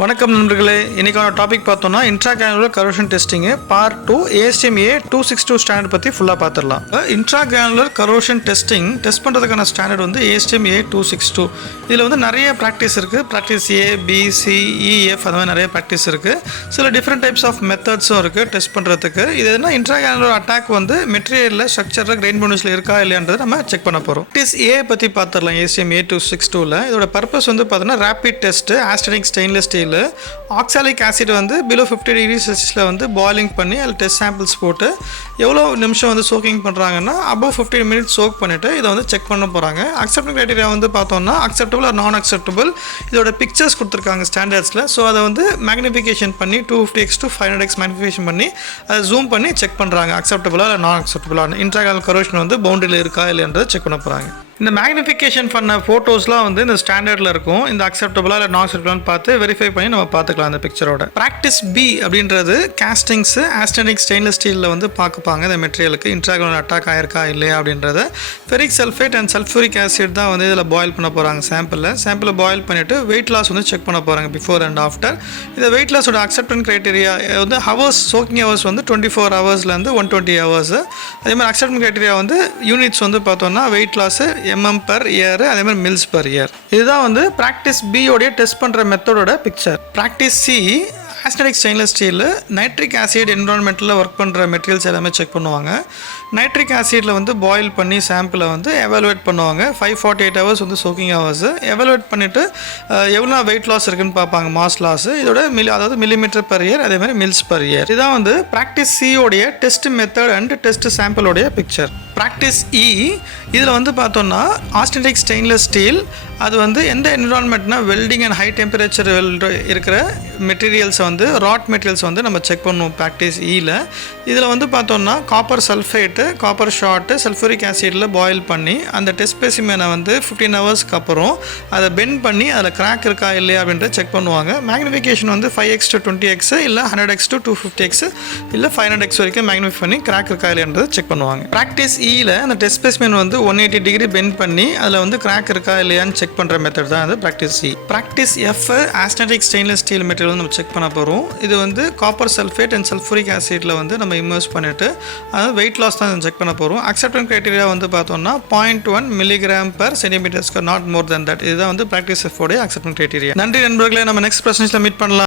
வணக்கம் நண்பர்களே, இன்னைக்கான டாபிக் பார்த்தோம்னா intergranular corrosion testing part 2 ASTM A262 standard பற்றி ஃபுல்லாக பார்த்துடலாம். இன்ட்ராகிரானுலர் கரோஷன் டெஸ்டிங் டெஸ்ட் பண்ணுறதுக்கான ஸ்டாண்டர்ட் வந்து ASTM A262. இதில் வந்து நிறைய ப்ராக்டிஸ் இருக்குது. Practice A, B, C, E, F அந்த மாதிரி நிறைய ப்ராக்டிஸ் இருக்குது. சில டிஃப்ரெண்ட் டைப்ஸ் ஆஃப் மெத்தட்ஸும் இருக்குது டெஸ்ட் பண்ணுறதுக்கு. இது என்ன இன்ட்ராகிரானுலர் அட்டாக் வந்து மெட்டீரியலில் ஸ்ட்ரக்சரில் கிரெயின் பவுண்டரிஸில் இருக்கா இல்லையான்றதை நம்ம செக் பண்ண போகிறோம். ப்ராக்டிஸ் A பற்றி பார்த்துடலாம். ASTM A262ல் இதோட பர்பஸ் வந்து பார்த்தோன்னா rapid test austenitic stainless steel oxalic acid வந்து பிலோ 50 டிகிரி செல்சியஸில் வந்து பாயிலிங் பண்ணி அதில் டெஸ்ட் சாம்பிள்ஸ் போட்டு எவ்வளோ நிமிஷம் வந்து சோக்கிங் பண்ணுறாங்கன்னா அபவ் 15 மினிட்ஸ் சோக் பண்ணிவிட்டு இதை வந்து செக் பண்ண போகிறாங்க. அக்செப்டபிள் க்ரைட்டீரியா வந்து பார்த்தோம்னா அக்செப்டபிள் ஆர் நான் அக்செப்டபிள் இதோட பிக்சர்ஸ் கொடுத்துருக்காங்க ஸ்டாண்டர்ட்ஸில். ஸோ அதை வந்து மேக்னிஃபிகேஷன் பண்ணி 250x to 500x மேக்னிஃபிகேஷன் பண்ணி அதை ஜூம் பண்ணி செக் பண்ணுறாங்க. அக்செப்டபிளா இல்லை நான் அக்செப்டபிளான இன்ட்ராகிரானுலர் கரோஷன் வந்து பவுண்டரியில் இருக்கா இல்லைன்றதை செக் பண்ண போகிறாங்க. இந்த மேக்னிஃபிகேஷன் பண்ண ஃபோட்டோஸ்லாம் வந்து இந்த ஸ்டாண்டர்டில் இருக்கும். இந்த அக்செப்டபிளா இல்லை நான் அக்செப்டபிளான்னு பார்த்து வெரிஃபை பண்ணி நம்ம பார்த்துக்கலாம் அந்த பிக்சரோட. ப்ராக்டிஸ் B அப்படின்றது கேஸ்டிங்ஸு ஆஸ்டனிக் ஸ்டெயின்லெஸ் ஸ்டீலில் வந்து பார்க்குப்பாங்க இந்த மெட்டீரியலுக்கு இன்ட்ராகிரானுலர் அட்டாக் ஆயிருக்கா இல்லையா அப்படின்றத. Ferric sulphate and sulphuric acid தான் வந்து இதில் பாயில் பண்ண போகிறாங்க. சாம்பிளை பாயில் பண்ணிவிட்டு வெயிட் லாஸ் வந்து செக் பண்ண போகிறாங்க பிஃபோர் அண்ட் ஆஃப்டர். இந்த வெயிட் லாஸோட அக்செப்டன்ஸ் க்ரைட்டீரியா வந்து ஹவர்ஸ் சோக்கிங் ஹவர்ஸ் வந்து 24 ஹவர்ஸ்லேருந்து 120 ஹவர்ஸ். அதே மாதிரி அக்செப்டன்ஸ் க்ரைட்டீரியா வந்து யூனிட்ஸ் வந்து பார்த்தோம்னா வெயிட் லாஸ் mm/year அதே மாதிரி mils/year. இதுதான் வந்து ப்ராக்டிஸ் B உடைய டெஸ்ட் பண்ணுற மெத்தடோட picture. Practice C austenitic stainless ஸ்டீலில் நைட்ரிக் ஆசிட் என்விரான்மெண்ட்டில் ஒர்க் பண்ணுற மெட்டீரியல்ஸ் எல்லாமே செக் பண்ணுவாங்க. நைட்ரிக் ஆசிடில் வந்து பாயில் பண்ணி சாம்பிளை வந்து எவாலுவேட் பண்ணுவாங்க. 548 ஹவர்ஸ் வந்து சோக்கிங் ஹவர்ஸ் எவாலுவேட் பண்ணிவிட்டு எவ்வளோ வெயிட் லாஸ் இருக்குன்னு பார்ப்பாங்க, மாஸ் லாஸ் இதோட அதாவது mm/year அதே மாதிரி mils/year. இதுதான் வந்து ப்ராக்டிஸ் C உடைய டெஸ்ட் மெத்தட் அண்ட் டெஸ்ட் சாம்பிளோடைய பிக்சர். ப்ராக்டிஸ் E இதில் வந்து பார்த்தோம்னா ஆஸ்டனிக் ஸ்டெயின்லெஸ் ஸ்டீல் அது வந்து எந்த என்விரான்மெண்ட்னா வெல்டிங் அண்ட் ஹை டெம்பரேச்சர் இருக்கிற மெட்டீரியல்ஸை வந்து ராட் மெட்டீரியல்ஸ் வந்து நம்ம செக் பண்ணுவோம் ப்ராக்டிஸ் Eல. இதில் வந்து பார்த்தோம்னா copper sulphate, copper short, sulphuric ஆசிடில் பாயில் பண்ணி அந்த டெஸ்ட் ஸ்பெசிமெனை வந்து 15 ஹவர்ஸ்க்கு அப்புறம் அதை பெண்ட் பண்ணி அதில் கிராக் இருக்கா இல்லையா அப்படின்றத செக் பண்ணுவாங்க. மேக்னிஃபிகேஷன் வந்து 5x to 20x இல்லை 100x to 250x இல்லை 500x வரைக்கும் மேக்னிஃபை பண்ணி கிராக் இருக்கா இல்லையான்றதை செக் பண்ணுவாங்க. ப்ராக்டிஸ் Eல அந்த டெஸ்ட் ஸ்பெசிமென் வந்து 180 டிகிரி பெண்ட் பண்ணி அதில் வந்து கிராக் இருக்கா இல்லையான்னு செக் பண்ணுற மெத்தட் தான் அது practice C. Practice F austenitic stainless steel material வந்து நம்ம செக் பண்ண போகிறோம். இது வந்து காப்பர் சல்ஃபேட் அண்ட் சல்ஃபூரிக் ஆசிடில் வந்து நம்ம இமர்ஸ் பண்ணிவிட்டு அதாவது வெயிட் லாஸ் தான் செக் பண்ண போகிறோம். அக்செப்டன்ஸ் க்ரைட்டீரியா வந்து பார்த்தோம்னா 0.1 mg/cm², not more then that. இதுதான் வந்து ப்ராக்டிஸ் F உடைய அக்செப்டன்ஸ் க்ரைட்டீரியா. நன்றி நண்பர்களே, நம்ம நெக்ஸ்ட் ப்ரெசன்ஸில் மீட் பண்ணலாம்.